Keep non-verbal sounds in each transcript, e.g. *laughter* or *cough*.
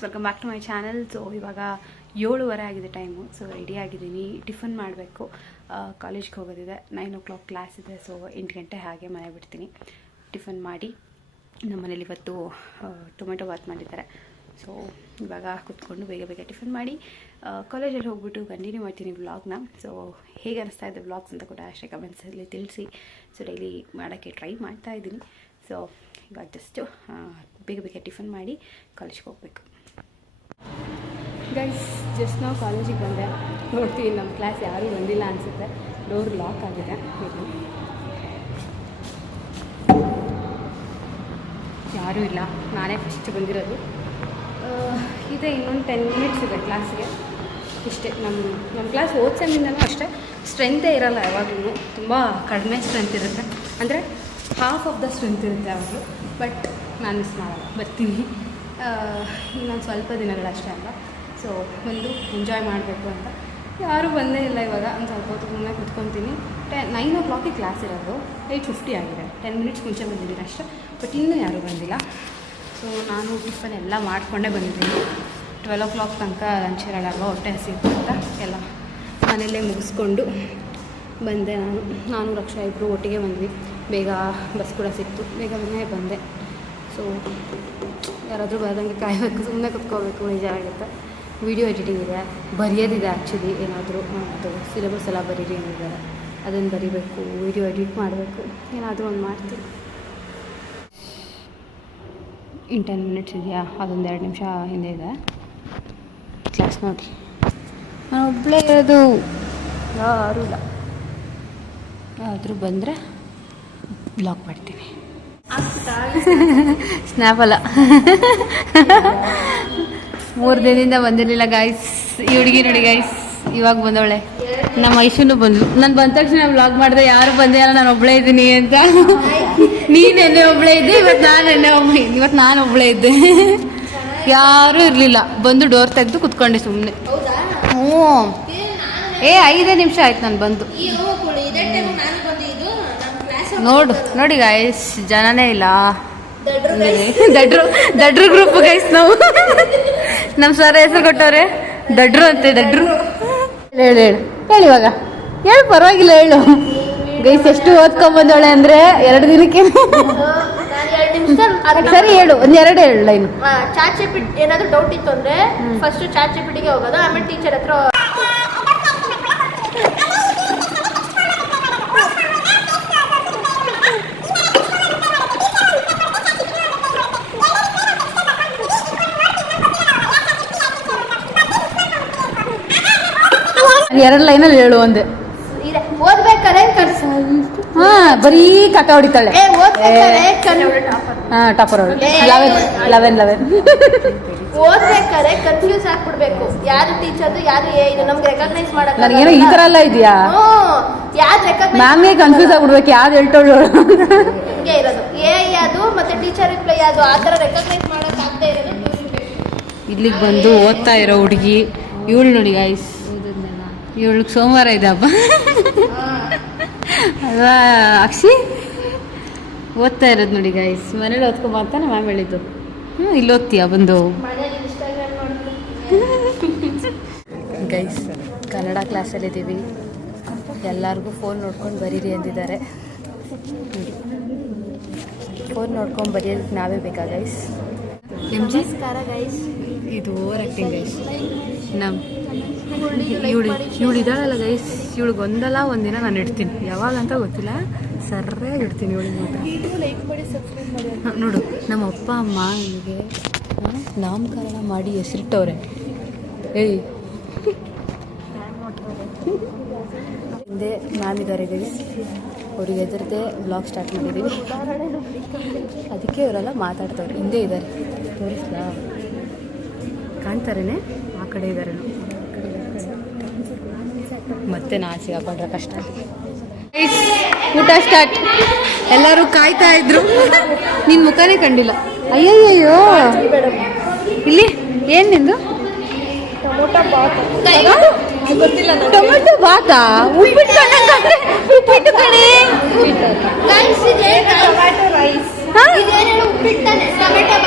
Guys welcome back to my channel so ಇವಾಗ ಏಳುವರೆ ಆಗಿದೆ ಟೈಮು ಸೊ ರೆಡಿ ಆಗಿದ್ದೀನಿ. ಟಿಫನ್ ಮಾಡಬೇಕು. ಕಾಲೇಜ್ಗೆ ಹೋಗೋದಿದೆ. ನೈನ್ ಓ ಕ್ಲಾಕ್ ಕ್ಲಾಸ್ ಇದೆ. ಸೊ ಎಂಟು ಗಂಟೆ ಹಾಗೆ ಮನೆ ಬಿಡ್ತೀನಿ. ಟಿಫನ್ ಮಾಡಿ ನಮ್ಮ ಮನೇಲಿ ಇವತ್ತು ಟೊಮೆಟೊ ಬಾತ್ ಮಾಡಿದ್ದಾರೆ. ಸೊ ಇವಾಗ ಕುತ್ಕೊಂಡು ಬೇಗ ಬೇಗ ಟಿಫನ್ ಮಾಡಿ ಕಾಲೇಜಲ್ಲಿ ಹೋಗ್ಬಿಟ್ಟು ಕಂಟಿನ್ಯೂ ಮಾಡ್ತೀನಿ ವ್ಲಾಗ್ನ ಸೊ ಹೇಗೆ ಅನಿಸ್ತಾ ಇದೆ ವ್ಲಾಗ್ಸ್ ಅಂತ ಕೂಡ ಅಷ್ಟೇ ಕಮೆಂಟ್ಸಲ್ಲಿ ತಿಳಿಸಿ. ಸೊ ಡೈಲಿ ಮಾಡೋಕ್ಕೆ ಟ್ರೈ ಮಾಡ್ತಾ ಇದ್ದೀನಿ. ಸೊ ಇವಾಗ ಜಸ್ಟು ಬೇಗ ಬೇಗ ಟಿಫನ್ ಮಾಡಿ ಕಾಲೇಜ್ಗೆ ಹೋಗಬೇಕು. ಗೈಸ್ ಜಸ್ಟ್ ನಾವು ಕಾಲೇಜಿಗೆ ಬಂದೆ. ನೋಡ್ತೀವಿ ನಮ್ಮ ಕ್ಲಾಸ್ ಯಾರೂ ಬಂದಿಲ್ಲ ಅನಿಸುತ್ತೆ. ಡೋರ್ ಲಾಕ್ ಆಗಿದೆ. ಯಾರೂ ಇಲ್ಲ. ನಾನೇ ಫಸ್ಟ್ ಬಂದಿರೋದು. ಇದೆ ಇನ್ನೊಂದು ಟೆನ್ ಮಿನಿಟ್ಸ್ ಇದೆ ಕ್ಲಾಸ್ಗೆ ಇಷ್ಟೇ ನಮ್ಮ ನಮ್ಮ ಕ್ಲಾಸ್ ಓದ್ ಸೆಮ್ಮಿಂದನೂ ಅಷ್ಟೇ. ಸ್ಟ್ರೆಂತೇ ಇರಲ್ಲ ಯಾವಾಗಲೂ. ತುಂಬ ಕಡಿಮೆ ಸ್ಟ್ರೆಂತ್ ಇರುತ್ತೆ. ಅಂದರೆ ಹಾಫ್ ಆಫ್ ದ ಸ್ಟ್ರೆಂತ್ ಇರುತ್ತೆ ಯಾವಾಗಲೂ. ಬಟ್ ನಾನು ಮಿಸ್ ಮಾಡಲ್ಲ. ಬರ್ತೀನಿ. ಇನ್ನೊಂದು ಸ್ವಲ್ಪ ದಿನಗಳಷ್ಟೇ ಅಲ್ಲ ಸೊ ಬಂದು ಎಂಜಾಯ್ ಮಾಡಬೇಕು ಅಂತ. ಯಾರೂ ಬಂದೇ ಇಲ್ಲ ಇವಾಗ. ಒಂದು ಸ್ವಲ್ಪ ಹೊತ್ತು ಸುಮ್ಮನೆ ಕುತ್ಕೊತೀನಿ. ಟೆ ನೈನ್ ಓ ಕ್ಲಾಕಿಗೆ ಕ್ಲಾಸ್ ಇರೋದು. ಏಯ್ಟ್ ಫಿಫ್ಟಿ ಆಗಿದೆ. ಟೆನ್ ಮಿನಿಟ್ಸ್ ಮುಂಚೆ ಬಂದಿದ್ದೀನಿ ಅಷ್ಟೇ. ಬಟ್ ಇನ್ನೂ ಯಾರೂ ಬಂದಿಲ್ಲ. ಸೊ ನಾನು ಟಿಫನ್ ಎಲ್ಲ ಮಾಡಿಕೊಂಡೇ ಬಂದಿದ್ದೀನಿ. ಟ್ವೆಲ್ ಓ ಕ್ಲಾಕ್ ತನಕ ಲಂಚ್ ಇರಲ್ಲ ಹೊಟ್ಟೆ ಅಂತ ಎಲ್ಲ ಮನೆಯಲ್ಲೇ ಮುಗಿಸ್ಕೊಂಡು ಬಂದೆ ನಾನು. ನಾನು, ರಕ್ಷಾ ಇಬ್ಬರು ಒಟ್ಟಿಗೆ ಬಂದ್ವಿ. ಬೇಗ ಬಸ್ ಕೂಡ ಸಿಕ್ತು. ಬೇಗ ಮನೆ ಬಂದೆ. ಸೊ, ಯಾರಾದರೂ ಬರ್ದಂಗೆ ಕಾಯಬೇಕು ಸುಮ್ಮನೆ ಕುತ್ಕೋಬೇಕು ನಿಜ ಆಗುತ್ತೆ ವಿಡಿಯೋ ಎಡಿಟಿಂಗ್ ಇದೆ. ಬರೆಯೋದಿದೆ ಆ್ಯಕ್ಚುಲಿ ಏನಾದರೂ ಅದು ಸಿಲೆಬಸ್ ಎಲ್ಲ ಬರೀರಿ ಅಂದಿದ್ದಾರೆ. ಅದನ್ನು ಬರಿಬೇಕು ವಿಡಿಯೋ ಎಡಿಟ್ ಮಾಡಬೇಕು, ಏನಾದರೂ ಒಂದು ಮಾಡ್ತೀನಿ ಇನ್ನು ಟೆನ್ ಮಿನಿಟ್ಸ್ ಇದೆಯಾ? ಅದೊಂದು ಎರಡು ನಿಮಿಷ ಹಿಂದೆ ಇದೆ. ಕ್ಲಾಸ್ ನೋಡಿ. ನಾನು ಒಬ್ಬಳೇ ಇರೋದು. ಯಾರೂ ಇಲ್ಲ. ಯಾರಾದರೂ ಬಂದರೆ ಬ್ಲಾಕ್ ಮಾಡ್ತೀನಿ. *laughs* ಸ್ನ್ಯಾಪ್ ಅಲ್ಲ. ಮೂರು ದಿನದಿಂದ ಬಂದಿರಲಿಲ್ಲ ಗಾಯ್ಸ್ ಈ ಹುಡುಗಿ ನೋಡಿ ಗಾಯ್ಸ್ ಇವಾಗ ಬಂದವಳೆ. ನಮ್ಮ ಐಶುನು ಬಂದ್ಲು. ನಾನು ಬಂದ ತಕ್ಷಣ ವ್ಲಾಗ್ ಮಾಡಿದೆ, ಯಾರು ಬಂದೆ ಅಲ್ಲ ನಾನು ಒಬ್ಬಳೇ ಇದ್ದೀನಿ ಅಂತ. ನೀನು ಎಣ್ಣೆ ಒಬ್ಬಳೇ ಇದ್ದೆ ಇವತ್ತು ನಾನು ಎಣ್ಣೆ ಒಬ್ಬಳೇ ಇವತ್ತು ನಾನು ಒಬ್ಬಳೇ ಇದ್ದೆ. ಯಾರೂ ಇರಲಿಲ್ಲ. ಬಂದು ಡೋರ್ ತೆಗೆದು ಕುತ್ಕೊಂಡೆ ಸುಮ್ಮನೆ ಹ್ಞೂ ಏ, ಐದೇ ನಿಮಿಷ ಆಯ್ತು ನಾನು ಬಂದು ನೋಡು ನೋಡಿ ಗಾಯ್ಸ್ ಜನನೇ ಇಲ್ಲ. ದಡ್ರು ದಡ್ರು ಗ್ರೂಪ್ ಗೈಸ್ ನಾವು. ನಮ್ಮ ಸರ್ ಹೆಸರು ಕೊಟ್ಟವ್ರೆ ದಡ್ರು ಅಂತೆ ದಡ್ರು. ಹೇಳು ಹೇಳು ಹೇಳಿ. ಇವಾಗ. ಹೇಳು ಪರವಾಗಿಲ್ಲ ಹೇಳು. ಗೈಸ್ ಎಷ್ಟು ಓದ್ಕೊಂಬಂದವಳೆ ಅಂದ್ರೆ ಎರಡು ದಿನಕ್ಕೆ. ಸರಿ ಹೇಳು. ಒಂದ್ ಎರಡು ಹೇಳು ಲೈನ್. ಚಾಚೆ ಪಿಟ್ ಏನಾದ್ರು ಡೌಟ್ ಇತ್ತು ಅಂದ್ರೆ ಫಸ್ಟ್ ಚಾಚೆ ಪಿಟಿಗೆ ಹೋಗೋದು. ಆಮೇಲೆ ಟೀಚರ್ ಹತ್ರ ಎರಡು ಲೈನಲ್ಲಿ ಹೇಳು ಒಂದು. ಇದೆ ಓದ್ಬೇಕಾದ್ರೆ ಕನ್ಸ್ ಹಾ ಬರೀ ಕಕ ಹೊಡಿತಾಳೆ. ಹಾ ಟಾಪರ್ ಅವಳು. ಲೆವೆನ್ ಲೆವೆನ್ ಲೆವೆನ್ ಓದ್ಬೇಕಾದ್ರೆ ಕನ್ಫ್ಯೂಸ್ ಆಗ್ಬಿಡ್ಬೇಕು ಯಾರು ಟೀಚರ್ ಯಾರು ಏ ಇದು ನಮ್ಗೆ ರೆಕಗ್ನೈಸ್ ಮಾಡಕ್ ನನಗೇನೋ ಈ ತರ ಎಲ್ಲ ಇದೆಯಾ? ಯಾರು ರೆಕಗ್ನೈಸ್ ಮ್ಯಾಮ್ಗೆ ಕನ್ಫ್ಯೂಸ್ ಆಗ್ಬಿಡ್ಬೇಕು ಯಾರು ಹೇಳ್ತಾಳು ಹಿಂಗೆ ಇರೋದು. ಎ ಅದು ಮತ್ತೆ ಟೀಚರ್ ರಿಪ್ಲೈ ಅದು ಆ ಥರ ರೆಕಗ್ನೈಸ್ ಮಾಡೋಕೆ ಆಗದೆ ಇರೋದು. ಇಲ್ಲಿಗೆ ಬಂದು ಓದ್ತಾ ಇರೋ ಹುಡುಗಿ. ಇವಳು ನೋಡಿ ಗಾಯ್ಸ್ ಇವಳಿಗೆ ಸೋಮವಾರ ಇದೆ ಹಬ್ಬ ಅಲ್ವಾ, ಅಕ್ಷಿ? ಓದ್ತಾ ಇರೋದು ನೋಡಿ ಗೈಸ್ ಮನೇಲಿ ಓದ್ಕೊಂಬ ನಮ್ಮ ಮ್ಯಾಮ್ ಹೇಳಿದ್ದು. ಹ್ಞೂ ಇಲ್ಲಿ ಓದ್ತೀಯ ಬಂದು? ಗೈಸ್ ಕನ್ನಡ ಕ್ಲಾಸಲ್ಲಿದ್ದೀವಿ ಎಲ್ಲರಿಗೂ ಫೋನ್ ನೋಡ್ಕೊಂಡು ಬರೀರಿ ಅಂದಿದ್ದಾರೆ. ಫೋನ್ ನೋಡ್ಕೊಂಡು ಬರೆಯೋದಕ್ಕೆ ನಾವೇ ಬೇಕಾ ಗೈಸ್ ನಮಸ್ಕಾರ ಗೈಸ್ ಇದು ಓವರ್ ಆ್ಯಕ್ಟಿಂಗ್ ಗೈಸ್ ನಮ್ಮ ಇವಳು ಇವಳು ಇದ್ದಾಳಲ್ಲ ಗೈಸ್ ಇವಳಿಗೆ ಒಂದಲ್ಲ ಒಂದಿನ ನಾನು ಇಡ್ತೀನಿ. ಯಾವಾಗ ಅಂತ ಗೊತ್ತಿಲ್ಲ. ಸರ್ಯಾಗಿ ಇಡ್ತೀನಿ ಇವಳಿಗೆ ಮಾತ್ರ. ನೋಡು ನಮ್ಮ ಅಪ್ಪ ಅಮ್ಮ ನನಗೆ ನಾಮಕರಣ ಮಾಡಿ ಹೆಸರಿಟ್ಟವ್ರೆ. ಏಯ್. ಹಿಂದೆ ಮ್ಯಾಮ್ ಇದ್ದಾರೆ ಗೈಸ್ ಅವ್ರಿಗೆ ಎದುರದೇ ಬ್ಲಾಗ್ ಸ್ಟಾರ್ಟ್ ಮಾಡಿದ್ದೀವಿ. ಅದಕ್ಕೆ ಇವರೆಲ್ಲ ಮಾತಾಡ್ತವ್ರೆ. ಹಿಂದೆ ಇದ್ದಾರೆ. ತೋರಿಸ್ಲಾ ಕಾಣ್ತಾರೇನೆ? ಆ ಕಡೆ ಇದ್ದಾರೆ ಮತ್ತೆ ನಾ ಸಿಗಾಕೊಂಡ್ರೆ ಕಷ್ಟ. ಊಟ ಸ್ಟಾರ್ಟ್ ಎಲ್ಲರೂ ಕಾಯ್ತಾ ಇದ್ರು. ನಿನ್ ಮುಖನೇ ಕಂಡಿಲ್ಲ. ಅಯ್ಯಯ್ಯೋ ಇಲ್ಲಿ ಏನ್ ನಿಂದು? ಟೊಮೊಟೊ ಬಾತ್. ಟೊಮೆಟೊ? ಬಾತಾ? ಉಪ್ಪಿಟ್ಟು ಉಪ್ಪಿಟ್ಟು ಇದೇನು ಟೊಮ್ಯಾಟೊ ರೈಸ್ ಹಾ? ಇದೇನೇನು ಟೊಮೆಟೊ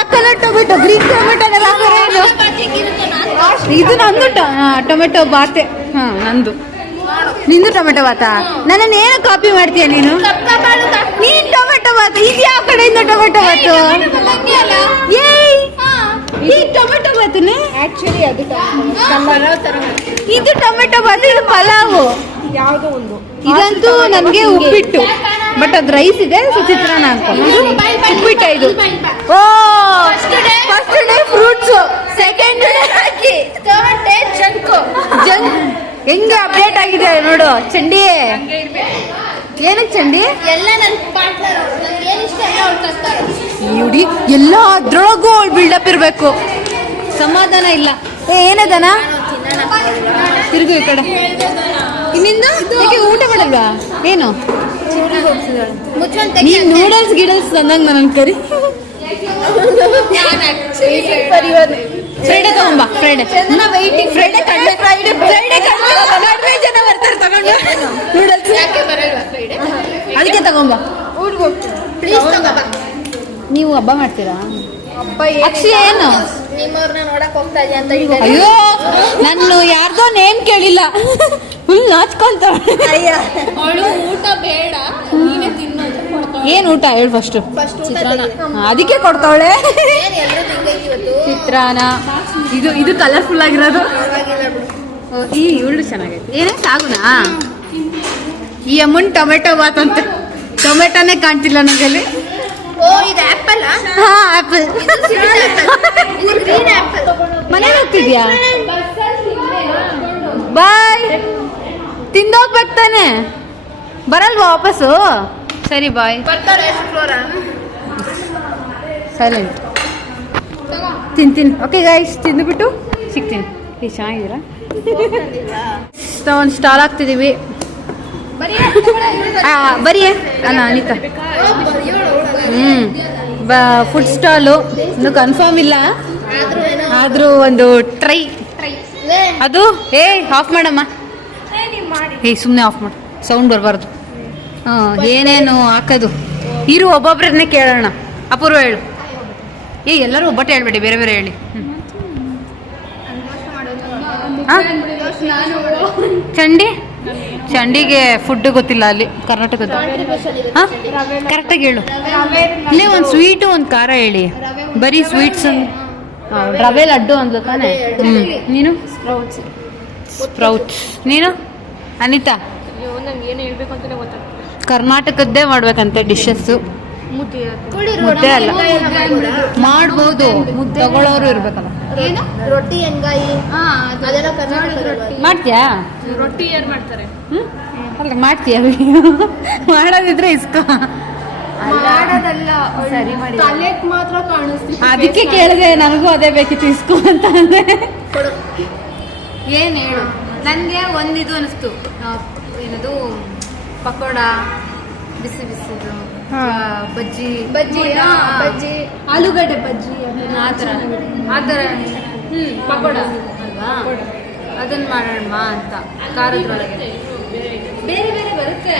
ಇದೇನೋ ಟೊಮೆಟೊ? ಗ್ರೀನ್ ಟೊಮೆಟೊನೆಲ್ಲ ಹಾಕೋರೆ ಇದು ನಂದು ಟೊಮೆಟೊ ಬಾತೆ ಹಾ ನಂದು. ನಿಂದು ಟೊಮೆಟೊ ಬಾತಾ? ನನ್ನನ್ನು ಏನು ಕಾಪಿ ಮಾಡ್ತೀಯ ನೀನು? ನೀನ್ ಟೊಮೆಟೊ ಬಾತ. ಇದು ಯಾವ ಕಡೆಯಿಂದ ಟೊಮೆಟೊ ಬಾತು? ಏಯ್! ಈ ಟೊಮೆಟೊ ಬಾತನೆ? ಆಕ್ಚುಲಿ ಅದು ಇದು ಟೊಮೆಟೊ ಬಾತ್ ಇದು ಪಲಾವು. ಯಾವುದೋ ಒಂದು. ಇದಂತೂ ನನಗೆ ಉಪ್ಪಿಟ್ಟು. ಬಟ್ ಅದು ರೈಸ್ ಇದೆ ಸೊ ಚಿತ್ರಾನ್ನ ಹಾಕೊಂಡು ಉಪ್ಪಿಟ್ಟು ಇದು ಓ! First day fruits second day ಅಕ್ಕಿ ಥರ್ಡ್ ಡೇ ಜಂಕು ಹೆಂಗೆ ಅಪ್ಡೇಟ್ ಆಗಿದೆ ನೋಡು ಚಂಡಿ? ಏನಕ್ಕೆ ಚಂಡಿ? ಎಲ್ಲ ನನ್ನ ಪಾರ್ಟ್ನರ್ ನನ್ಗೆ ಏನು ಇಷ್ಟ ಎಲ್ಲ ಅವ್ರು ಇವ್ಡಿ ಎಲ್ಲ ಅದ್ರೊಳಗೂ ಅವಳು ಬಿಲ್ಡಪ್ ಇರಬೇಕು. ಸಮಾಧಾನ ಇಲ್ಲ. ಏ ಏನದನ? ತಿರುಗು ಈ ಕಡೆ. ಇನ್ನಿಂದ? ಊಟ ಮಾಡಲ್ವಾ? ಏನು? ನೀನ್ ನೂಡಲ್ಸ್ ಗಿಡಲ್ಸ್ ತಂದಂಗ ನನ್ನ ಕರಿ. ಫ್ರೈಡೆ ತಗೊಂಬಾ ಫ್ರೈಡೆ ಫ್ರೈಡೆ ಕಡಿಮೆ ಫ್ರೈಡೆ ಫ್ರೈಡೆ ಜನ ಬರ್ತಾರೆ ತಗೊಂಡು ನೂಡಲ್ಸ್ ಅದಕ್ಕೆ ತಗೊಂಬಾ. ಪ್ಲೀಸ್ ತಗೊಂಬಾ. ನೀವು ಹಬ್ಬ ಮಾಡ್ತೀರಾ? ಏನು? ಅಯ್ಯೋ ನಾನು ಯಾರ್ದೋ ನೇಮ್ ಕೇಳಿಲ್ಲ. ಫುಲ್ ನಾಚ್ಕೊಂತ ಅವಳು ಊಟ ಬೇಡ ನೀನೇ ತಿನ್ನೋದು. ಏನ್ ಊಟ ಹೇಳು ಫಸ್ಟ್ ಫಸ್ಟ್ ಊಟ ಅದಕ್ಕೆ ಕೊಡ್ತಾವಳೆ. ಚಿತ್ರಾನ ಇದು ಇದು ಕಲರ್ಫುಲ್ ಆಗಿರೋದು. ಈ ಇವಳು ಚೆನ್ನಾಗೈತೆ. ಏನೇ ಸಾಗುನಾ? ಈ ಅಮ್ಮನ್ ಟೊಮೆಟೊ ಬಾತ್ ಅಂತ. ಟೊಮೆಟೊನೇ ಕಾಣ್ತಿಲ್ಲ ನನಗಲ್ಲಿ ಓ ಇದು ಆಪಲ್ ಹಾ ಆಪಲ್ ಇದು ಗ್ರೀನ್ ಆಪಲ್ ಮನೇಲಿ ಹೋಗ್ತಿದ್ಯಾ? ಬಾಯ್. ತಿಂದೋಗ್ಬೇಕು ಬರ್ತಾನೆ. ಬರಲ್ವಾ ವಾಪಸ್ಸು? ಸರಿ ಬಾಯ್. ಸೈಲೆಂಟ್ ತಿಂತೀನಿ ಓಕೆ ಗಾಯ್ಸ್ ತಿಂದುಬಿಟ್ಟು ಸಿಗ್ತೀನಿ. ಈ ಚೆನ್ನಾಗಿದ್ದೀರಾ? ಒಂದು ಸ್ಟಾಲ್ ಹಾಕ್ತಿದ್ದೀವಿ ಬರೀ ಬರೀ ಅಲ್ಲ ಅನಿತಾ. ಹ್ಞೂ ಬ ಫುಡ್ ಸ್ಟಾಲು ಇನ್ನು ಕನ್ಫರ್ಮ್ ಇಲ್ಲ. ಆದ್ರೂ ಒಂದು ಟ್ರೈ ಟ್ರೈ ಅದು? ಏ ಆಫ್ ಮಾಡಮ್ಮ. ಏಯ್ ಸುಮ್ಮನೆ ಆಫ್ ಮಾಡು. ಸೌಂಡ್ ಬರಬಾರ್ದು. ಹಾಂ ಏನೇನು ಹಾಕೋದು? ಇರು ಒಬ್ಬೊಬ್ರನ್ನೇ ಕೇಳೋಣ. ಅಪೂರ್ವ ಹೇಳು. ಏ ಎಲ್ಲರೂ ಒಬ್ಬಟ್ಟೆ ಹೇಳ್ಬೇಡಿ ಬೇರೆ ಬೇರೆ ಹೇಳಿ? ಚಂಡಿ? ಚಂಡಿಗೆ ಫುಡ್ ಗೊತ್ತಿಲ್ಲ ಅಲ್ಲಿ ಕರ್ನಾಟಕದ ಹಾಂ? ಕರೆಕ್ಟಾಗಿ ಹೇಳು. ಇಲ್ಲೇ ಒಂದು ಸ್ವೀಟು ಒಂದು ಖಾರ ಹೇಳಿ. ಬರೀ ಸ್ವೀಟ್ಸ್ ರವೆ ಲಡ್ಡು ಅಂದ್ಲು ತಾನೆ? ಹ್ಞೂ ನೀನು? ಸ್ಪ್ರೌಟ್ಸ್ ನೀನು? ಅನಿತಾ ನಂಗೆ ಏನು ಹೇಳ್ಬೇಕು ಅಂತಾನೆ ಗೊತ್ತಾಗ್ತದೆ ಕರ್ನಾಟಕದ್ದೇ ಮಾಡ್ಬೇಕಂತೆ ಡಿಶಸ್ಸು ಮುದ್ದೆ ಅಲ್ಲ. ಮಾಡ್ಬೋದು. ತಗೊಳ್ಳೋರು ಇರ್ಬೇಕಲ್ಲ. ಏನು? ರೊಟ್ಟಿ ಹೆಂಗಾಯಿ ಅದೆಲ್ಲ ಕರ್ನಾಟಕದ ರೊಟ್ಟಿ. ಮಾಡ್ತೀಯಾ? ರೊಟ್ಟಿ ಯಾರು ಮಾಡ್ತಾರೆ? ಹ್ಮ್? ಅಲ್ಲ ಮಾಡ್ತೀಯ? ಮಾಡೋದಿದ್ರೆ ಇಸ್ಕೋ. ಮಾಡೋದಲ್ಲ. ಸರಿ ಮಾಡಿ. ತಲೆಗೆ ಮಾತ್ರ ಕಾಣಿಸ್ತೀವಿ ಅದಕ್ಕೆ ಕೇಳಿದೆ ನನಗೂ ಅದೇ ಬೇಕಿತ್ತು ಇಸ್ಕೋ ಅಂತ ಅಂದ್ರೆ ಏನು ಹೇಳು? ನನಗೆ ಒಂದಿದು ಅನಿಸ್ತು ಏನದು ಪಕೋಡ ಬಿಸಿ ಬಿಸಿದು ಬಜ್ಜಿ. ಬಜ್ಜಿ ಆ, ಬಜ್ಜಿ. ಆಲೂಗಡ್ಡೆ ಬಜ್ಜಿ ಆ ಥರ. ಆ ಥರ. ಹ್ಞೂ ಪಕೋಡ. ಅಲ್ವಾ? ಅದನ್ನು ಮಾಡೋಣ ಅಂತ. ಖಾರದ್ರೊಳಗೆ ಬೇರೆ ಬೇರೆ ಬರುತ್ತೆ.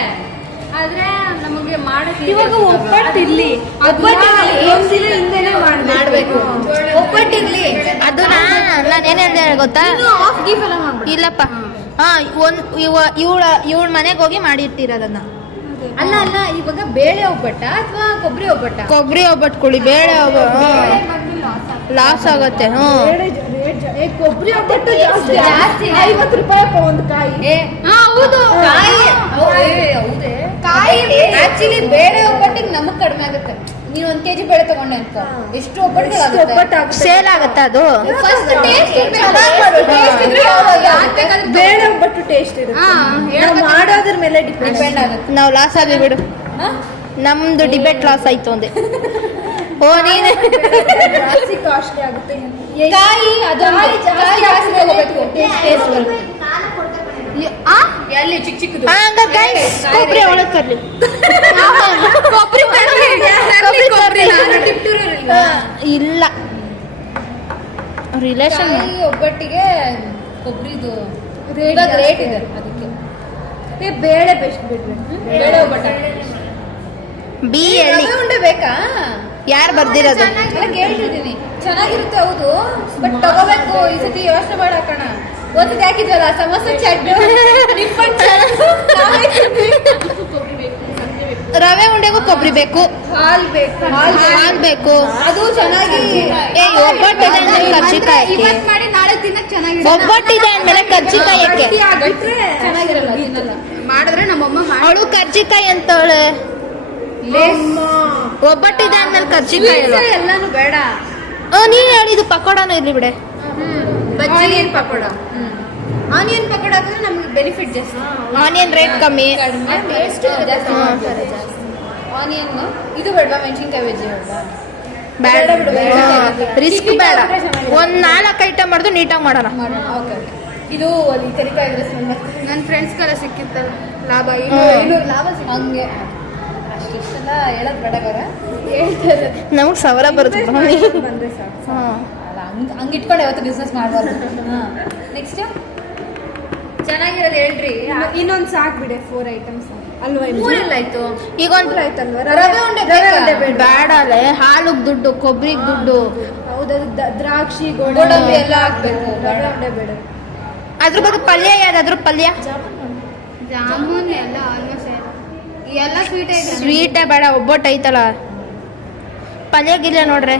ಆದರೆ ನಮಗೆ ಮಾಡೋದು ಇವಾಗ ಒಬ್ಬಟ್ಟು ಇರ್ಲಿ ಒಂದಿನ ಹಿಂದೆನೆ ಮಾಡ್ಬೇಕು. ಒಬ್ಬಟ್ಟಿರ್ಲಿ. ಅದು ನಾನು ಏನ್ ಹೇಳ್ದೆ ಗೊತ್ತಾ? ಆಫ್ ಗೀಫ್ ಎಲ್ಲ ಮಾಡ್ಬಿಡು. ಇಲ್ಲಪ್ಪ. ಹಾ ಒಂದ್ ಇವ ಇವಳ ಇವಳ ಮನೆಗೆ ಹೋಗಿ ಮಾಡಿರ್ತೀರದನ್ನ ಅಲ್ಲ ಅಲ್ಲ ಇವಾಗ ಬೇಳೆ ಒಬ್ಬಟ್ಟ ಅಥವಾ ಕೊಬ್ಬರಿ ಒಬ್ಬಟ್ಟ? ಕೊಬ್ಬರಿ ಕೊಡಿ ಬೇಳೆ ಲಾಸ್ ಆಗುತ್ತೆ. ಹ್ಮ್ ಕೊಬ್ಬರಿ ಒಬ್ಬಟ್ಟು ಜಾಸ್ತಿ ಜಾಸ್ತಿ. ಐವತ್ತು ರೂಪಾಯಿ ಒಂದು ಕಾಯಿ. ಹಾ ಹೌದು ಕಾಯಿ. ಕಾಯಿ ಆಕ್ಚುಲಿ ಬೇರೆ. ಒಬ್ಬಟ್ಟಿಗೆ ನಮಗ್ ಕಡಿಮೆ ಆಗುತ್ತೆ. ನೀವ್ ಒಂದ್ ಕೆಜಿ ಬೇಳೆ ತಗೊಂಡೆ ಅಂತ. ಎಷ್ಟು ಒಬ್ಬಟ್ಟು ಒಬ್ಬಟ್ಟು ಸೇಲ್ ಆಗುತ್ತೆ ಅದು? ಫಸ್ಟ್ ಟೇಸ್ಟ್ ಬೇಳೆ ಒಬ್ಬಟ್ಟು ಟೇಸ್ಟ್ ಇರುತ್ತೆ. ನಾವು ಮಾಡೋದ್ರ ಮೇಲೆ ಡಿಪೆಂಡ್ ಆಗುತ್ತೆ. ನಾವು ಲಾಸ್ ಆಗಿ ಬಿಡು. ನಮ್ದು ಡಿಬೇಟ್ ಲಾಸ್ ಆಯ್ತು ಅಂದೆ. *laughs* ಓ ನೀನೆ ಕಾಸ್ಟ್ಲಿ ಆಗುತ್ತೆ. ಕಾಯಿ ಅದೊಂದು ಕಾಯಿ ಜಾಸ್ತಿ ತಗೋಬೇಕು ಟೇಸ್ಟ್ ಬರುತ್ತೆ. ಎಲ್ಲಿ ಚಿಕ್ಕ ಚಿಕ್ಕದು. ಕೊಬ್ಬರಿ ಒಳಗೆ ತರ್ಲಿ. ಕೊಬ್ಬರಿ ಕೊಬ್ಬರಿ. ಟಿಪ್ಟೂರಿಲ್ವಾ ಇಲ್ಲ. ರಿಲೇಷನ್ ಒಬ್ಬಟ್ಟಿಗೆ ಕೊಬ್ಬರಿದು ಇವಾಗ ರೇಟ್ ಇದೆ. ಅದಕ್ಕೆ. ಏ, ಬೇಳೆ ಬೆಸ್ಟ್ ಬಿಡ್ರಿ ಬೇಳೆ ಒಬ್ಬಟ್ಟ. ಬಿ ಎಳ್ಳಿ. ಬೇಕಾ? ಯಾರು ಬರ್ದಿರೋದು? ಎಲ್ಲ ಕೇಳ್ತಿದ್ದೀನಿ. ಚೆನ್ನಾಗಿರುತ್ತೆ ಹೌದು. ಬಟ್ ತಗೋಬೇಕು ಈ ಸತಿ ಯೋಚನೆ ಮಾಡಕಣ ಒಂದು ಹಾಕಿದ್ವಲ್ಲ ಸಮೋಸ ಚಟ್ನಿ ರವೆ ಉಂಡೆಗೂ ಕೊಬ್ಬರಿ ಬೇಕು. ಹಾಲ್ ಬೇಕು. ಹಾಲ್ ಬೇಕು. ಅದು ಚೆನ್ನಾಗಿ ಏ ಒಬ್ಬಟ್ಟಿದೆ ಅಂದ್ಮೇಲೆ ಕರ್ಜಿಕಾಯಿ ಹಾಕಿ ಮಾಡಿ ನಾಳೆ ತಿನ್ನಕ್ ಚೆನ್ನಾಗಿರಲ್ಲ. ಒಬ್ಬಟ್ಟಿದೆ ಅಂದ್ಮೇಲೆ ಕರ್ಜಿಕಾಯಿ ಆಗ್ಬಿಟ್ರೆ ಚೆನ್ನಾಗಿರಲ್ಲ ತಿನ್ನಲ್ಲ. ಮಾಡಿದ್ರೆ ನಮ್ಮಮ್ಮ ಅವಳು ಕರ್ಜಿಕಾಯಿ ಅಂತವಳೆ ಒಬ್ಬಟ್ಟಿದೆ ಅಂದ್ಮೇಲೆ ಕರ್ಜಿಕಾಯಿ ಎಲ್ಲಾನು ಬೇಡ. ನೀನ್ ಹೇಳಿದ್ದು ಪಕೋಡಾನು ಇರ್ಲಿ ಬಿಡೆ. ಆನಿಯನ್ ಪಕೋಡ? ಆನಿಯನ್ ಪಕೋಡ ಹಾಕಿದ್ರೆ ನಮ್ಗೆ ಬೆನಿಫಿಟ್ ಜಾಸ್ತಿ. ಆನಿಯನ್ ರೇಟ್ ಕಮ್ಮಿ. ಕಡಿಮೆ ಟೇಸ್ಟ್ ಜಾಸ್ತಿ ಮಾಡ್ತಾರೆ ಜಾಸ್ತಿ. ಆನಿಯನ್ ಇದು ಬೇಡವಾ ಮೆಣಸಿನ್ಕಾಯಿ ವೆಜ್ ಬೇಡವಾ? ಬೇಡ ಬೇಡ ಬಿಡು. ರಿಸ್ಕ್ ಬೇಡ. ಒಂದು ನಾಲ್ಕು ಐಟಮ್ ಮಾಡಿದ್ರು ನೀಟಾಗಿ ಮಾಡೋಣ. ಓಕೆ ಇದು ಒಂದು ಕರಿಕಾಯಿ ನನ್ನ ಫ್ರೆಂಡ್ಸ್ಗೆಲ್ಲ ಸಿಕ್ಕಿತ್ತಲ್ಲ ಲಾಭ. ಇನ್ನೂರು. ಲಾಭ ಸಿಕ್ಕ ಹಂಗೆ. ಅಷ್ಟಿಷ್ಟೆಲ್ಲ ಹೇಳೋದು ಬೇಡ ಬರ ಹೇಳ್ತಾರೆ ನಮಗ್ ಸಾವಿರ ಬರುತ್ತೆ ಮಮ್ಮಿ. ಬಂದ್ರೆ ಸಾಕು. ಹಾ. ಅಲ್ಲ ಹಂಗ್ ಹಂಗ್ ಇಟ್ಕೊಂಡು ಯಾವತ್ತು ಬಿಸ್ನೆಸ್ ಮಾಡಬಾರ್ದು. ನೆಕ್ಸ್ಟ್ ಚೆನ್ನಾಗಿರೋದು ಹೇಳ್ರಿ. ಇನ್ನೊಂದು ಸಾಕು ಬಿಡೆ ಫೋರ್ ಐಟಮ್ಸ್ ಅಲ್ವಾ ಮೂರೆಲ್ಲ ಆಯ್ತು? ಈಗ ಒಂದ್ ಆಯ್ತಲ್ವಾ? ರವೆ ಉಂಡೆ ರವೆ ಉಂಡೆ ಬೇಡ. ಬೇಡ ಅಲ್ಲೇ. ಹಾಲಿಗೆ ದುಡ್ಡು ಕೊಬ್ಬರಿಗೆ ದುಡ್ಡು. ಹೌದದು ದ- ದ್ರಾಕ್ಷಿ ಗೋಡಂಬಿ. ಎಲ್ಲ ಹಾಕ್ಬೇಕು. ರವೆ ಉಂಡೆ ಬೇಡ. ಅದ್ರ ಬಗ್ಗೆ ಪಲ್ಯ ಯಾವ್ದಾದ್ರು ಪಲ್ಯ? ಜಾಮೂನ್. ಎಲ್ಲ ಆಲ್ಮೋಸ್ಟ್ ಎಲ್ಲ ಸ್ವೀಟ್ ಐತೆ ಸ್ವೀಟೇ ಬೇಡ ಒಬ್ಬಟ್ಟು ಐತಲ್ಲ. ಪಲ್ಯ ಗಿಲ್ಲ ನೋಡ್ರೆ.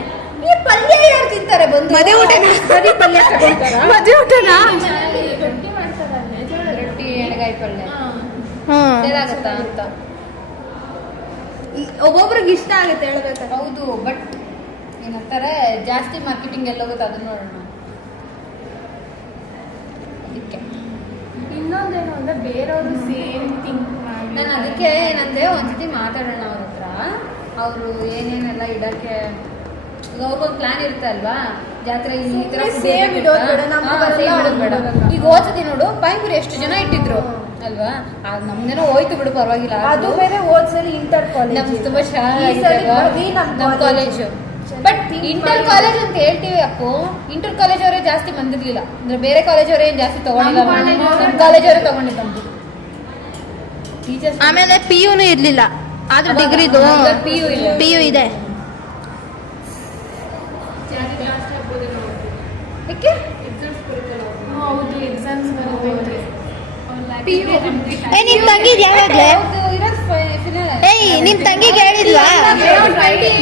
ಈ ಪಲ್ಯ ಯಾರು ತಿಂತಾರೆ ಬಂದು? ಮದುವೆ ಊಟ ಬರೀ ಪಲ್ಯ ಮದುವೆ ಊಟನ? ರೊಟ್ಟಿ ಎಣ್ಣೆಗಾಯಿ ಪಲ್ಯ. ಹ್ಮ್ ಸೇರಾಗತ್ತಾ ಅಂತ. ಒಬ್ಬೊಬ್ರಿಗೆ ಇಷ್ಟ ಆಗುತ್ತೆ ಹೇಳ್ಬೇಕು ಹೌದು ಬಟ್ ಏನಂತಾರೆ ಜಾಸ್ತಿ ಮಾರ್ಕೆಟಿಂಗ್ ಎಲ್ಲ ಹೋಗುತ್ತೆ ಅದನ್ನ ನೋಡೋಣ. ಅದಕ್ಕೆ. ಇನ್ನೊಂದೇನು ಅಂದ್ರೆ ಬೇರೆಯವರು ಸೇಮ್ ಥಿಂಕ್ ನಾನು ಅದಕ್ಕೆ ಏನಂದ್ರೆ ಒಂದ್ಸತಿ ಮಾತಾಡೋಣ ಅವ್ರ ಹತ್ರ. ಅವರು ಏನೇನೆಲ್ಲ ಇಡಕ್ಕೆ ಈಗ ಅವ್ರಿಗೊಂದು ಪ್ಲಾನ್ ಇರುತ್ತೆ ಅಲ್ವಾ ಜಾತ್ರೆ ಈ ತರ ಸೇಮ್ food ಇಡೋದು ಬೇಡ, ನಮ್ಮ ಬರಲ್ಲ, same ಇಡೋದು ಬೇಡ. ಅವ್ರು ಬರಲ್ಲ. ಈಗ ಹೋದ್ಸತಿ ನೋಡು ಪೈಪುರಿ ಎಷ್ಟು ಜನ ಇಟ್ಟಿದ್ರು ಅಲ್ವಾ? ನಮ್ದೇನೋ ಹೋಯ್ತು ಬಿಡು ಪರವಾಗಿಲ್ಲ. ಅದು ಬೇರೆ ಹೋದ್ಸಲಿ ಇಂಟರ್ ಕಾಲೇಜ್ ನಮ್ದು ತುಂಬಾ ಈ ಸರಿ ಬರೀ ನಮ್ ನಮ್ಮ college. College but inter college ಅಂತ ಹೇಳ್ತೀವಿ ಅಪ್ಪು. ಇಂಟರ್ ಕಾಲೇಜ್ ಅವರೇ ಜಾಸ್ತಿ ಬಂದಿರ್ಲಿಲ್ಲ. ಅಂದ್ರೆ ಬೇರೆ ಕಾಲೇಜ್ ಅವರೇ ಏನ್ ಜಾಸ್ತಿ ತಗೊಂಡಿಲ್ಲ ನಮ್ಮ college ನಮ್ಮ ಕಾಲೇಜ್ ಅವರೇ ತಗೊಂಡಿದ್ದು ಟೀಚರ್ಸ್ ಆಮೇಲೆ ಪಿ ಯುನು ಇರ್ಲಿಲ್ಲ. ಆದ್ರೂ ಡಿಗ್ರಿದು ಪಿ ಯು ಇಲ್ಲ ಪಿ ಯು ಇದೆ. ಯಾಕೆ? ಹೌದು ಎಕ್ಸಾಮ್ಸ್ ಬರುತ್ತೆ. ಏ ನಿಮ್ ತಂಗಿದ್ ಯಾವಾಗ್ಲೇ. ಏಯ್ ನಿಮ್ ತಂಗಿಗೆ ಹೇಳಿಲ್ವಾ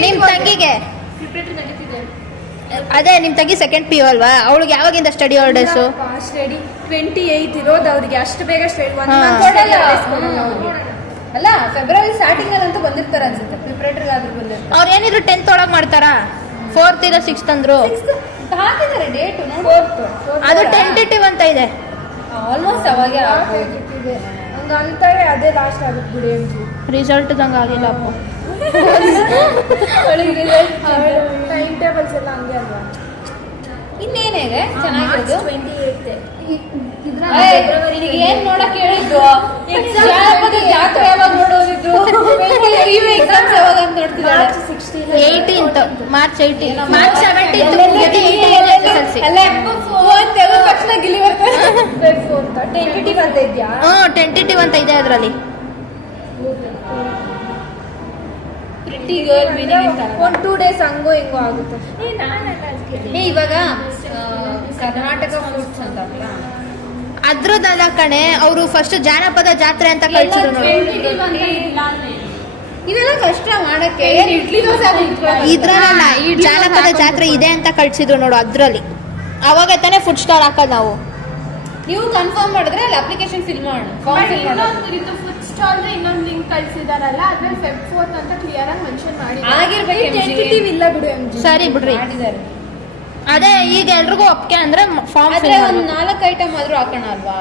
ನಿಮ್ ತಂಗಿಗೆ? ಅದೇ ನಿಮ್ ತಂಗಿ ಸೆಕೆಂಡ್ ಪಿ ಯು ಅಲ್ವಾ? ಅವಳಿಗೆ ಯಾವಾಗಿಂದ study holidays study twenty eight ಇರೋದು ಅವ್ರಿಗೆ ಅಷ್ಟು ಬೇಗ ಅಲ್ಲ ಫೆಬ್ರವರಿ ಸ್ಟಾರ್ಟಿಂಗ್ ಅಲ್ಲಿ ಅಂತೂ ಬಂದಿರ್ತಾರೆ ಅನ್ಸುತ್ತೆ. ಪ್ರಿಪರೇಟರ್ ಆದ್ರೂ ಬಂದಿರ್ತಾರೆ. ಅವ್ರು ಏನಿದ್ರು ಟೆಂತ್ ಒಳಗ್ ಮಾಡ್ತಾರಾ? ಫೋರ್ತ್ ಇಲ್ಲ ಸಿಕ್ಸ್ತ್ ಅಂದ್ರು? ಹಾಕಿದ್ದಾರೆ ಡೇಟ್ ಅದು ಟೆಂಟೇಟಿವ್ ಅಂತ ಇದೆ. ಆಲ್ಮೋಸ್ಟ್ ಅವಾಗ ಅಂತಾರೆ ಅದೇ ಲಾಸ್ಟ್ ಆಗುತ್ತೆ ಬಿಡಿ ಅಂತ ರಿಸಲ್ಟ್ ದಂಗ ಆಗಿಲ್ಲ ಅಪ್ಪ. ಟೈಮ್ ಟೇಬಲ್ಸ್ ಎಲ್ಲ ಹಂಗೆ ಅಲ್ವಾ? ಇನ್ನೇನಿದೆ? ಚೆನ್ನಾಗಿರೋದು? ಟ್ವೆಂಟಿ ಏಯ್ತ್ ಏಯ್, ನಿನಗೆ ಏನ್ ನೋಡಕ್ ಹೇಳಿದ್ದು? ಜಾನಪದ ಜಾತ್ರೆ ಯಾವಾಗ ನೋಡೋದಿದ್ದು? ಎಕ್ಸಾಮ್ಸ್ ಯಾವಾಗ ಅಂತ ನೋಡ್ತಿದ್ದಾಳೆ? ಏಯ್ಟೀನ್ತ್ ಮಾರ್ಚ್ ಏಯ್ಟೀನ್ ಏನೋ ಮಾರ್ಚ್ ಸೆವೆಂಟೀನ್ತ್ ಅಲ್ಲೇ ಫೋನ್ ತೆಗೆದ ತಕ್ಷಣ ಗಿಲಿ ಬರ್ತದೆ. ಟೆಂಟಿಟಿವ್ ಅಂತ ಇದೆಯಾ ಟೆಂಟೇಟಿವ್ ಅಂತ ಇದೆ ಅದ್ರಲ್ಲಿ. ಪ್ರಿಟಿ ಗರ್ಲ್ ಮೀನಿಂಗ್ ಒಂದು ಟೂ ಡೇಸ್ ಹಂಗೋ ಹಿಂಗೋ ಆಗುತ್ತೆ. ಏ ಇವಾಗ ಕರ್ನಾಟಕ ಫುಡ್ಸ್ ಅಂತ ಅದ್ರದ್ದಲ್ಲ ಕಣೆ ಅವರು ಫಸ್ಟ್ ಜಾನಪದ ಜಾತ್ರೆ ಅಂತ ಕಳ್ಸಿದ್ರು ನೋಡಿ. ಇದೆಲ್ಲ ಕಷ್ಟ ಮಾಡಕ್ಕೆ. ಇಡ್ಲಿ ದೋಸೆ. ಇದ್ರಲ್ಲ. ಜಾನಪದ ಜಾತ್ರೆ ಇದೆ ಅಂತ ಕಳ್ಸಿದ್ರು ನೋಡು ಅದ್ರಲ್ಲಿ. ಅವಾಗ ತಾನೇ ಫುಡ್ ಸ್ಟಾಲ್ ಹಾಕೋದು ನಾವು. ನೀವು ಕನ್ಫರ್ಮ್ ಮಾಡಿದ್ರೆ ಅಲ್ಲಿ ಅಪ್ಲಿಕೇಶನ್ ಫಿಲ್ ಮಾಡೋಣ. ಫಿಲ್ ಇನ್ನೊಂದು ಲಿಂಕ್ ಕಳ್ಸಿದಾರಲ್ಲ ಅದ್ರಲ್ಲಿ ಫೆಬ್ ಫೋರ್ತ್ ಅಂತ ಕ್ಲಿಯರ್ ಆಗಿ ಮೆನ್ಷನ್ ಮಾಡಿ ಆಗಿರ್ಬೇಕು. ಇಲ್ಲ ಬಿಡು ಸರಿ ಬಿಡ್ರಿ. ಮಾಡಿದ್ದಾರೆ. ಅದೇ ಈಗ ಎಲ್ರಿಗೂ ಒಪ್ಪಿಗೆ ಅಂದ್ರೆ ಫಾರ್ಮ್ ಆದ್ರೆ ಒಂದು ನಾಲ್ಕು ಐಟಮ್ ಆದ್ರೂ ಹಾಕೋಣ ಅಲ್ವಾ?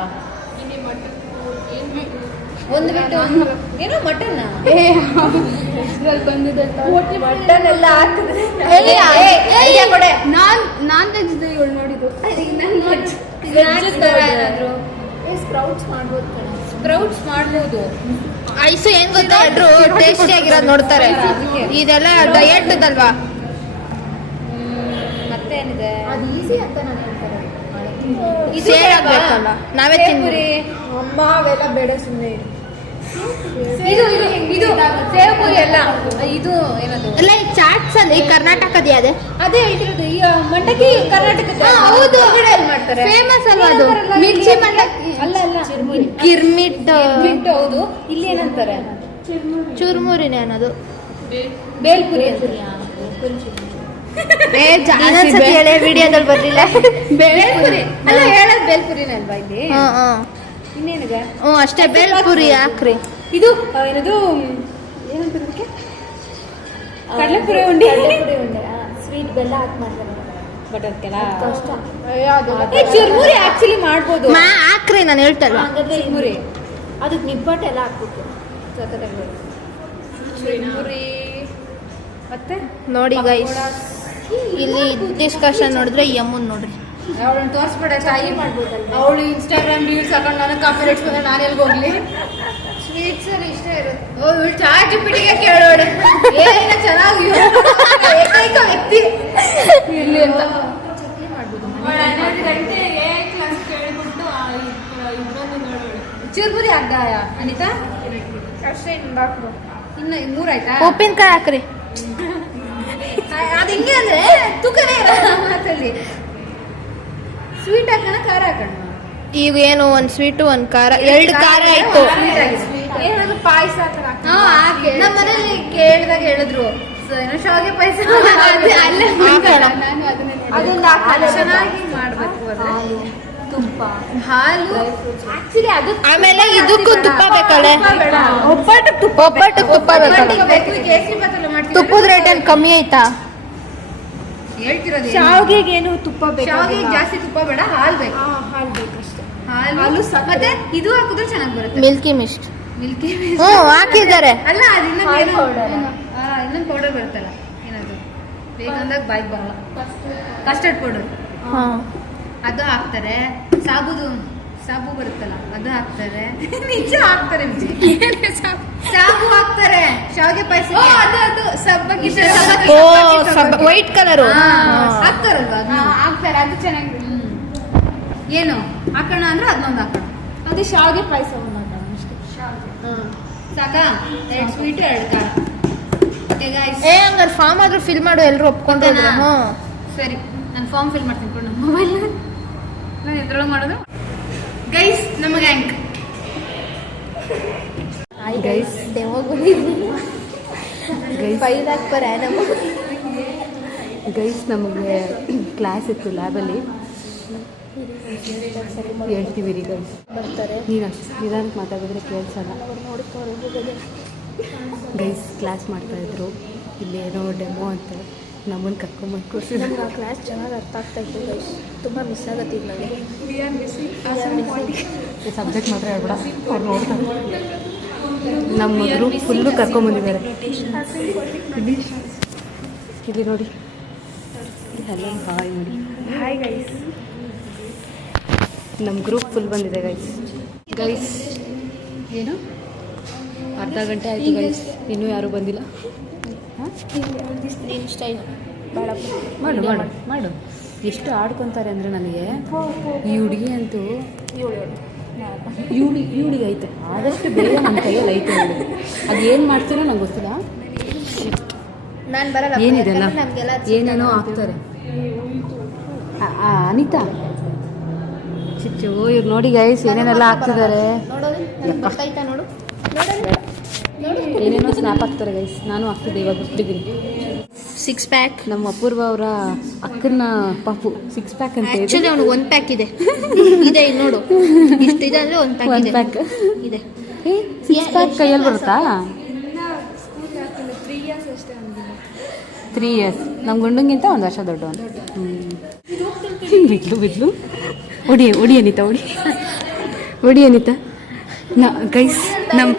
ಒಂದು ಬಿಟ್ಟು ಒಂದು ಏನೋ ಮಟನ್ ಮಟನ್ ಎಲ್ಲ ಹಾಕಿದ್ರೆ ನಾನ್ ನಾನ್ ಇದೆ ಇವಳು ನೋಡಿದ್ದು. ಸ್ಪ್ರೌಟ್ಸ್ ಮಾಡ್ಬೋದು ಕಣೆ. ಸ್ಪ್ರೌಟ್ಸ್ ಮಾಡ್ಬೋದು. ಐಸು ಏನ್ ಗೊತ್ತಾ? ಎಲ್ರು ಟೇಸ್ಟಿ ಆಗಿರೋದು ನೋಡ್ತಾರೆ. ಇದೆಲ್ಲ ಡಯಟ್ ಅಲ್ವಾ ಮತ್ತೇನಿದೆ? ಅದು ಈಸಿ ಅಂತ ನಾನು ಹೇಳ್ತಾರೆ. ಇದು ಸೇರ್ ಆಗ್ಬೇಕಲ್ಲ. ನಾವೇ ಸೇವ್ಪುರಿ. ಅಮ್ಮ ಅವೆಲ್ಲ ಬೇಡ ಸುಮ್ಮನೆ ಇದು ಇದು ಇದು ಸೇವ್ಪುರಿ ಎಲ್ಲ ಇದು ಏನದು? ಅಲ್ಲ ಈ ಚಾಟ್ಸ್ ಅಲ್ಲಿ ಕರ್ನಾಟಕದ ಯಾವ್ದೆ ಅದೇ? ಹೇಳ್ತಿರೋದು ಈ ಮಂಡಕ್ಕಿ ಕರ್ನಾಟಕದ ಹೌದು. ಮಾಡ್ತಾರೆ. ಫೇಮಸ್ ಅಲ್ವಾ ಅದು? ಮಿರ್ಚಿ ಮಂಡಕ್ಕಿ ಅಲ್ಲ ಅಲ್ಲ. ಕಿರ್ಮಿಟ್ ಬಿಟ್ಟು ಹೌದು. ಇಲ್ಲಿ ಏನಂತಾರೆ? ಚುರುಮುರಿನೇ ಅನ್ನೋದು. ಬೇಲ್ಪುರಿ ಹೇಳಿ ವಿಡಿಯೋದಲ್ಲಿ ಬರ್ಲಿಲ್ಲ. ಬೇಲ್ಪುರಿ. ಅಲ್ಲ ಹೇಳೋದು ಬೇಲ್ಪುರಿನೇ ಅಲ್ವಾ ಇಲ್ಲಿ? ಇನ್ನೇನಿದೆ? ಹ್ಞೂ ಅಷ್ಟೇ ಬೇಲ್ಪುರಿ ಹಾಕ್ರಿ. ಇದು ಏನದು ಏನಂತ ಕಡಲೆಪುರಿ ಉಂಡೆ. ಸ್ವೀಟ್ ಬೆಲ್ಲ ಹಾಕಿ ಮಾಡ್ತಾರೆ. ಬಟ್ ಅದಕ್ಕೆಲ್ಲ ಏ, ಚುರ್ಮುರಿ ಆಕ್ಚುಲಿ ಮಾಡ್ಬೋದು. ಮಾ ಹಾಕ್ರಿ ನಾನು ಹೇಳ್ತಲ್ವಾ. ಚುರ್ಮುರಿ. ಅದಕ್ಕೆ ನಿಪ್ಪಟ್ಟು ಎಲ್ಲ ಹಾಕ್ಬೇಕು ಚುರ್ಮುರಿ. ಮತ್ತೆ? ನೋಡಿ ಗೈಸ್ ಇಲ್ಲಿ ಡಿಸ್ಕಷನ್ ನೋಡಿದ್ರೆ ಯಮುನ್ ನೋಡ್ರಿ. ಅವಳನ್ನ ತೋರಿಸ್ಬೇಡ ತಾಯಿ ಮಾಡ್ಬೋದಲ್ಲ ಅವಳು ಇನ್ಸ್ಟಾಗ್ರಾಮ್ ರೀಲ್ಸ್ ಹಾಕೊಂಡು ನನಗೆ ಕಾಪಿ ರೇಟ್ಸ್ ಬಂದ್ರೆ ನಾನು ಎಲ್ಲಿ ಹೋಗ್ಲಿ? ಸ್ವೀಟ್ಸ್ ಅಲ್ಲಿ ಇಷ್ಟ ಇರುತ್ತೆ. ಓ ಇವಳು ಚಾಟ್ ಪಿಟಿಗೆ ಕೇಳೋಳು. ಏನಿಲ್ಲ ಚೆನ್ನಾಗಿ ಏಕೈಕ ವ್ಯಕ್ತಿ. ಇರ್ಲಿ ಅಂತ. ಹನ್ನೆರಡು ಗಂಟೆಗೆ ಕ್ಲಾಸ್ ಕೇಳಿಬಿಟ್ಟು ಚುರ್ಮುರಿ ಆಗ್ದಾಯ ಅನಿತಾ? ಅಷ್ಟೇ ಹಾಕ್ರು ಇನ್ನು ಮೂರಾಯ್ತಾ ಉಪ್ಪಿನಕಾಯಿ ಹಾಕ್ರಿ. ಅದು ಹಿಂಗೆ ಅಂದ್ರೆ ತುಕನೇ ಇರಲ್ಲ ಮಾತಲ್ಲಿ. ಸ್ವೀಟ್ ಹಾಕೋಣ ಖಾರ ಹಾಕೋಣ? ಈಗ ಏನು ಒಂದು ಸ್ವೀಟು ಒಂದು ಖಾರ. ಎರಡು ಖಾರ ಆಯ್ತು ಏನಾದ್ರು ಪಾಯಸ ನಮ್ಮ ಮನೇಲಿ ಕೇಳಿದಾಗ ಹೇಳಿದ್ರು ಸೊ ಏನೋ ಶಾವಿಗೆ ಪಾಯಸ ಅಲ್ಲೇ ನಾನು ಅದನ್ನ ಅದೊಂದು ಹಾಕೋಣ. ಚೆನ್ನಾಗಿ ಮಾಡ್ಬೇಕು ತುಪ್ಪ. ಹಾಲು. ಆಕ್ಚುಲಿ ಅದು ಆಮೇಲೆ ಇದಕ್ಕೂ ತುಪ್ಪ ಬೇಕಲ್ಲ? ಒಬ್ಬಟ್ಟು ತುಪ್ಪ ತುಪ್ಪ ಬೇಕು. ಕೇಸರಿ ತುಪ್ಪದ ರೇಟ್ ಏನ್ ಕಮ್ಮಿ ಆಯ್ತಾ? ಹೇಳ್ತಿರೋದು? ಶಾವಿಗೆಗೆ ಏನು ತುಪ್ಪ ಶಾವಿಗೆ ಜಾಸ್ತಿ ತುಪ್ಪ ಬೇಡ ಹಾಲು ಬೇಕು. ಹಾಲು ಬೇಕಷ್ಟೇ ಹಾಲು ಮತ್ತೆ ಇದು ಹಾಕಿದ್ರೆ ಚೆನ್ನಾಗಿ ಬರುತ್ತೆ. ಮಿಲ್ಕಿ ಮಿಸ್ಟ್ ಮಿಲ್ಕಿ ಮಿಸ್ಟ್ ಹಾಕಿದ್ದಾರೆ. ಅಲ್ಲ ಅದು ಇನ್ನೊಂದು Hair ಏನೋ ಇನ್ನೊಂದು ಪೌಡರ್ ಬರುತ್ತಲ್ಲ ಏನದು ಬೇಕಂದಾಗ ಬಾಯ್ಗೆ ಬರಲ್ಲ. ಕಸ್ಟರ್ಡ್ ಪೌಡರ್ ಹಾ. ಅದು ಹಾಕ್ತಾರೆ. ಸಾಬುದು ಸಾಬು ಬರುತ್ತಲ್ಲ ಅದು ಹಾಕ್ತಾರೆ. *laughs* ನಿಜ ಹಾಕ್ತಾರೆ ಸಾಬು? ಹಾಕ್ತಾರೆ. ಶಾವಿಗೆ ಪಾಯಸ ಅದು ಅದು ಸಬ್ಬಕ್ಕಿ ಓ ವೈಟ್ ಕಲರ್ ಹಾಕ್ತಾರಲ್ವಾ ಹಾಕ್ತಾರೆ ಅದು ಚೆನ್ನಾಗಿ ಏನು? ಹಾಕೋಣ ಅಂದ್ರೆ ಅದನ್ನೊಂದು ಹಾಕೋಣ. ಅದು ಶಾವಿಗೆ ಪಾಯಸ ಸಾಕಾ? ಎರಡು ಸ್ವೀಟ್ ಎರಡು ಖಾರ ಏ ಹಂಗಾರೆ ಫಾರ್ಮ್ ಆದ್ರೂ ಫಿಲ್ ಮಾಡು ಎಲ್ಲರೂ ಒಪ್ಕೊಂಡು? ಸರಿ ನಾನು ಫಾರ್ಮ್ ಫಿಲ್ ಮಾಡ್ತೀನಿ ಕೊಡು. ಮೊಬೈಲ್ ನಾನು ಇದ್ರೊಳಗೆ ಮಾಡೋದು? ಗೈಸ್ ನಮ್ಮ ಹಾಯ್ ಗೈಸ್ ಫೈಲ್ ಹಾಕ್ಬಾರ ನಮ್ಮ ಗೈಸ್ ನಮಗೆ ಕ್ಲಾಸ್ ಇತ್ತು ಲ್ಯಾಬಲ್ಲಿ ಹೇಳ್ತೀವಿ ರೀ ಗೈಸ್ ಬರ್ತಾರೆ. ನೀನು ಅಷ್ಟು ನಿಧಾನಕ್ಕೆ ಮಾತಾಡಿದ್ರೆ ಕೇಳಿಸಲ್ಲ. ಗೈಸ್ ಕ್ಲಾಸ್ ಮಾಡ್ತಾಯಿದ್ರು ಇಲ್ಲಿ ಏನೋ ಡೆಮೋ ಅಂತ. ನಮ್ಮನ್ನು ಕರ್ಕೊಂಬಂದು ಕೂರಿಸಿದ್ರು ನಮ್ಗೆ ಆ ಕ್ಲಾಸ್ ಚೆನ್ನಾಗಿ ಅರ್ಥ ಆಗ್ತಾ ಇತ್ತು ಗೈಸ್ ತುಂಬ ಮಿಸ್ ನನಗೆ ಸಬ್ಜೆಕ್ಟ್ ಮಾತ್ರ ಹೇಳ್ಬೇಡ. ಅವ್ರು ನೋಡ್ತಾರೆ. ನಮ್ಮ ಗ್ರೂಪ್ ಫುಲ್ಲು ಕರ್ಕೊಂಬಂದಿದ್ದಾರೆ ಇಲ್ಲಿ ನೋಡಿ. ಹಲೋ ಹಾಯ್ ನೋಡಿ. ಹಾಯ್ ಗೈಸ್ ನಮ್ಮ ಗ್ರೂಪ್ ಫುಲ್ ಬಂದಿದೆ ಗೈಸ್ ಗೈಸ್ ಏನು? ಅರ್ಧ ಗಂಟೆ ಆಯಿತು ಗೈಸ್ ಇನ್ನೂ ಯಾರೂ ಬಂದಿಲ್ಲ. ಮಾಡು ಮಾಡು ಮಾಡು. ಎಷ್ಟು ಆಡ್ಕೊತಾರೆ ಅಂದರೆ ನನಗೆ? ಈ ಹುಡುಗಿ ಅಂತೂ ಈ ಹುಡುಗಿ ಐತೆ. ಆದಷ್ಟು ಬೇಗ ನನ್ನ ಕೈಯಲ್ಲಿ ಐತೆ ಅದು ಏನು ಮಾಡ್ತೀರೋ ನಂಗೆ ಗೊತ್ತಿಲ್ಲ. ನಾನು ಬರಲ್ಲ ಏನಿದೆಲ್ಲ ಏನೇನೋ ಹಾಕ್ತಾರೆ. ಅನಿತಾ. ಚಿಚ್ಚು ಇವ್ರು ನೋಡಿ ಗೈಸ್ ಏನೇನೆಲ್ಲ ಹಾಕ್ತಿದ್ದಾರೆ ನೋಡೋದು ನನಗೆ ಗೊತ್ತಾಯ್ತಾ ನೋಡು ಏನೇನೋ ಸ್ನ್ಯಾಪ್ ಹಾಕ್ತಾರೆ ಗೈಸ್ ನಾನು ಹಾಕ್ತಿದ್ದೆ ಇವಾಗ ಬಿಟ್ಟಿದ್ದೀನಿ ಸಿಕ್ಸ್ ಪ್ಯಾಕ್ ನಮ್ಮ ಅಪೂರ್ವ ಅವರ ಅಕ್ಕನ ಪಾಪು. ಸಿಕ್ಸ್ ಪ್ಯಾಕ್ ಅಂತ ಇದೆ ಆಕ್ಚುಲಿ ಅವ್ನಿಗೆ ಒಂದು ಪ್ಯಾಕ್ ಇದೆ. ಇದೆ ಇಲ್ಲಿ ನೋಡು. ಇಷ್ಟಿದೆ ಅಂದ್ರೆ ಒಂದು ಪ್ಯಾಕ್ ಒಂದು ಇದೆ. ಪ್ಯಾಕ್ ಇದೆ. ಸಿಕ್ಸ್ ಪ್ಯಾಕ್ ಕೈಯಲ್ಲಿ ಬರುತ್ತಾ? ತ್ರೀ ಇಯರ್ಸ್ ನಮ್ಮ ಗುಂಡಂಗಿಂತ ಒಂದು ವರ್ಷ ದೊಡ್ಡವನು. ಬಿದ್ಲು ಬಿದ್ಲು. ಒಡಿ ಒಡಿ ಅನಿತಾ ಒಡಿ ಒಡಿ ಅನಿತಾ. ನಾ ಗೈಸ್ ನಮ್ಮ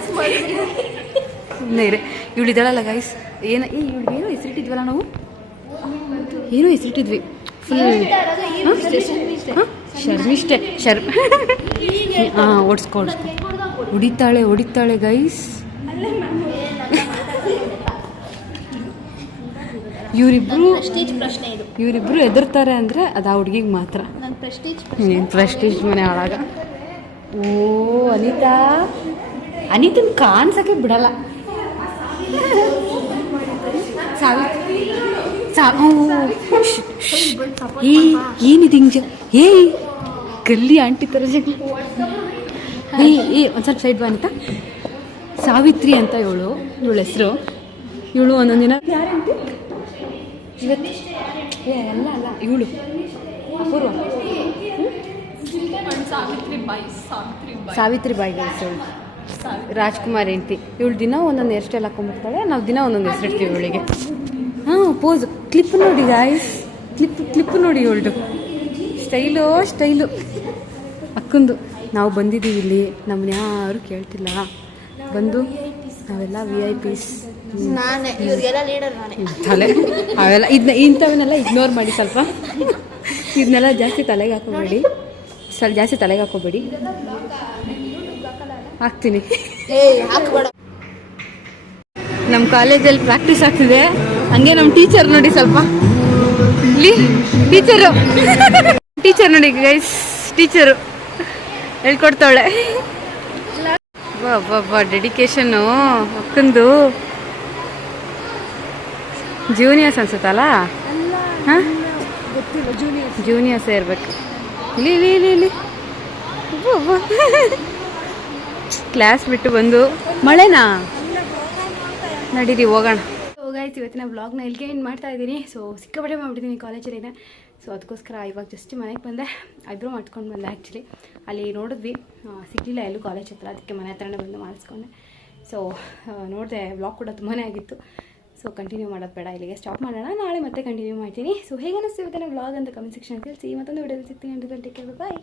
ಇವಳಿದ್ದಾಳಲ್ಲ ಗೈಸ್ ಏನ ಈ ಇವಳಿಗೆ ಏನೋ ಹೆಸರಿಟ್ಟಿದ್ವಲ್ಲ ನಾವು? ಏನೋ ಹೆಸರಿಟ್ಟಿದ್ವಿ. ಫುಲ್ ಶರ್ಮಿಷ್ಟೆ ಶರ್ಮ ಹಾಂ ಓಡಿಸ್ಕೊ ಓಡಿಸ್ಕೊ. ಹೊಡಿತಾಳೆ ಹೊಡಿತಾಳೆ ಗೈಸ್ ಇವರಿಬ್ರು ಇದು. ಇವರಿಬ್ರು ಎದುರ್ತಾರೆ ಅಂದರೆ ಅದು ಆ ಹುಡುಗಿಗೆ ಮಾತ್ರ. ಪ್ರೆಸ್ಟೀಜ್ ಮನೆ ಒಳಗ. ಓ ಅನಿತಾ. ಅನಿತನ್ ಕಾಣ್ಸಕ್ಕೆ ಬಿಡಲ್ಲ. ಸಾವಿತ್ರಿ. ಏಯ್ ಏನಿದೆ ಹಿಂಗೆ ಏಯ್ ಗಲ್ಲಿ ಆಂಟಿ ತರ ಜಗಳ ಏ ಏ ಒಂದು ಸ್ವಲ್ಪ ಸೈಡ್ ಬಂತ ಸಾವಿತ್ರಿ ಅಂತ ಇವಳು ಇವಳ ಹೆಸರು ಇವಳು ಒಂದೊಂದು ದಿನ ಇವತ್ತು ಏ ಅಲ್ಲ ಅಲ್ಲ ಇವಳು ಅಪೂರ್ವ ಸಾವಿತ್ರಿ ಬಾಯಿ ಸಾವಿತ್ರಿ ಬಾಯಿ ಹೆಸರು ರಾಜ್ಕುಮಾರ್ ಹೆಂಡ್ತಿ. ಇವಳು ದಿನ ಒಂದೊಂದು ಹೇರ್ ಸ್ಟೈಲ್ ಹಾಕೊಂಡ್ಬಿಡ್ತಾಳೆ ನಾವು ದಿನ ಒಂದೊಂದು ಹೆಸರು ಇಡ್ತೀವಿ ಇವಳಿಗೆ. ಹಾಂ ಪೋಸ್ ಕ್ಲಿಪ್ ನೋಡಿ ಗಾಯ್ಸ್ ಕ್ಲಿಪ್ ಕ್ಲಿಪ್ ನೋಡಿ ಇವಳ್ದು. ಸ್ಟೈಲು ಸ್ಟೈಲು ಅಕ್ಕಂದು ನಾವು ಬಂದಿದ್ದೀವಿ ಇಲ್ಲಿ ನಮ್ಮನ್ನ ಯಾರು ಕೇಳ್ತಿಲ್ಲ. ಬಂದು ನಾವೆಲ್ಲ ವಿ ಐ ಪಿಸ್ ತಲೆ ಅವೆಲ್ಲ ಇದನ್ನ ಇಂಥವನ್ನೆಲ್ಲ ಇಗ್ನೋರ್ ಮಾಡಿ ಸ್ವಲ್ಪ. ಇದನ್ನೆಲ್ಲ ಜಾಸ್ತಿ ತಲೆಗೆ ಹಾಕೋಬೇಡಿ. ಸ್ವಲ್ಪ ಜಾಸ್ತಿ ತಲೆಗೆ ಹಾಕೋಬೇಡಿ. ಹಾಕ್ತೀನಿ. ನಮ್ಮ ಕಾಲೇಜಲ್ಲಿ ಪ್ರಾಕ್ಟೀಸ್ ಆಗ್ತಿದೆ. ಹಂಗೆ ನಮ್ಮ ಟೀಚರ್ ನೋಡಿ ಸ್ವಲ್ಪ. ಟೀಚರು ಟೀಚರ್ ನೋಡಿ ಗೈಸ್ ಟೀಚರು ಹೇಳ್ಕೊಡ್ತಾಳೆ. ಬಾ ಬಾ ಬಾ ಡೆಡಿಕೇಶನ್ನು ಅಕ್ಕಂದು. ಜೂನಿಯರ್ಸ್ ಅನ್ಸುತ್ತಲ್ಲ? ಹಾಂ? ಜೂನಿಯರ್ಸ್ ಇರ್ಬೇಕು. ಇಲ್ಲಿ ಇಲ್ಲಿ ಇಲ್ಲಿ ಇಲ್ಲಿ. ಕ್ಲಾಸ್ ಬಿಟ್ಟು ಬಂದು ಮಳೆನಾ? ನಡೀರಿ, ಹೋಗೋಣ. ಹೋಗಾಯ್ತು ಇವತ್ತಿನ ಬ್ಲಾಗ್ನ ಇಲ್ಲಿಗೆ ಏನು ಮಾಡ್ತಾ ಇದ್ದೀನಿ. ಸೊ ಸಿಕ್ಕಾಪಟ್ಟೆ ಮಾಡಿಬಿಟ್ಟಿದ್ದೀನಿ ಕಾಲೇಜಲ್ಲಿನ ಸೊ ಅದಕ್ಕೋಸ್ಕರ ಇವಾಗ ಜಸ್ಟ್ ಮನೆಗೆ ಬಂದೆ. ಐಬ್ರೋ ಮಾಡ್ಕೊಂಡು ಬಂದೆ ಆ್ಯಕ್ಚುಲಿ ಅಲ್ಲಿ ನೋಡಿದ್ವಿ. ಸಿಗಲಿಲ್ಲ ಎಲ್ಲೂ ಕಾಲೇಜ್ ಹತ್ರ. ಅದಕ್ಕೆ ಮನೆ ಹತ್ರನೇ ಬಂದು ಮಾಡಿಸ್ಕೊಂಡೆ. ಸೊ ನೋಡಿದೆ ಬ್ಲಾಗ್ ಕೂಡ ತುಂಬಾ ಆಗಿತ್ತು. ಸೊ ಕಂಟಿನ್ಯೂ ಮಾಡೋದು ಬೇಡ ಇಲ್ಲಿಗೆ. ಸ್ಟಾಪ್ ಮಾಡೋಣ. ನಾಳೆ ಮತ್ತೆ ಕಂಟಿನ್ಯೂ ಮಾಡ್ತೀನಿ. ಸೊ ಹೇಗೆ ಅನಿಸ್ತು ಇವತ್ತಿನ ಬ್ಲಾಗ್ ಅಂತ ಕಮೆಂಟ್ ಸೆಕ್ಷನ್ ತಿಳಿಸಿ ಮತ್ತೊಂದು ವಿಡಿಯೋದಲ್ಲಿ ಸಿಗ್ತೀನಿ. ಅಂತ ಬಾಯ್